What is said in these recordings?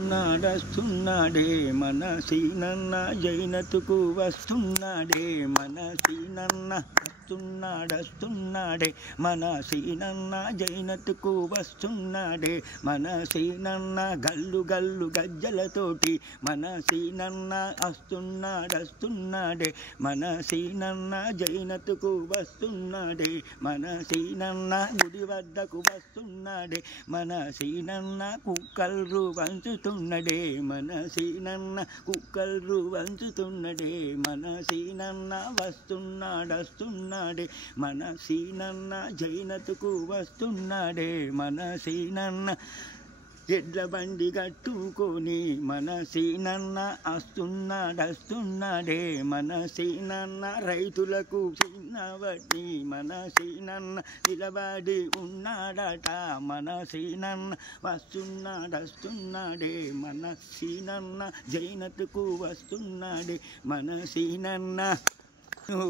నాడస్తున్నాడే మన సీనన్న జైనతుకు వస్తున్నాడే మన సీనన్న వస్తున్నాడే మన సీనన్న జైనతుకు వస్తున్నాడే మన సీనన్న గల్లు గల్లు గజ్జలతోటి మన సీనన్న వస్తున్నాడే మన సీనన్న జైనతుకు వస్తున్నాడే మన సీనన్న గుడి వద్దకు వస్తున్నాడే మన సీనన్న కుక్కల్రు వంచుతున్నడే మన సీనన్న కుక్కల్రు వంచుతున్నడే మన సీనన్న వస్తున్నాడే మన సీనన్న జైనతుకు వస్తున్నాడే మన సీనన్న ఎడ్ల బండి కట్టుకొని మన సీనన్న వస్తున్నాడే మన సీనన్న రైతులకు చిన్నవటి మన సీనన్న నిలబడి ఉన్నాడట మన సీనన్న వస్తున్నాడే మన సీనన్న జైనతుకు వస్తున్నాడే మన సీనన్న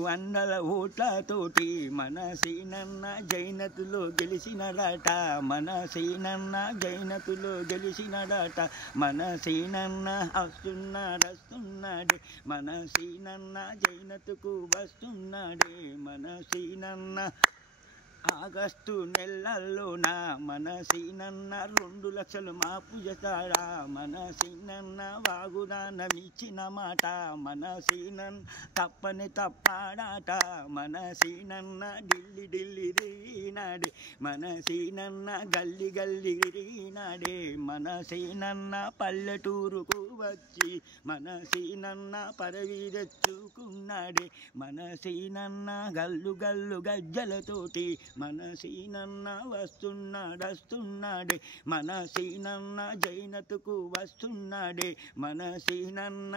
వందల ఓట్లతోటి మన సీనన్న జైనతులో గెలిచినడట మన సీనన్న జైనతులో గెలిచినడట మన సీనన్న వస్తున్నాడే మన సీనన్న జైనతుకు వస్తున్నాడే మన సీనన్న ఆగస్టు నెలల్లోన మన సీనన్న 2 లక్షలు మాపు చేస్తాడా మన సీనన్న వాగుదానమిచ్చిన మాట మన సీనన్న తప్పాడాట మన సీనన్న ఢిల్లీ తిరిగినాడే మన సీనన్న గల్లి తిరిగినాడే మన సీనన్న పల్లెటూరుకు వచ్చి మన సీనన్న పదవి తెచ్చుకున్నాడే మన సీనన్న గల్లు గజ్జలతోటి మన సీనన్న వస్తున్నాడే మన సీనన్న జైనతుకు వస్తున్నాడే మన సీనన్న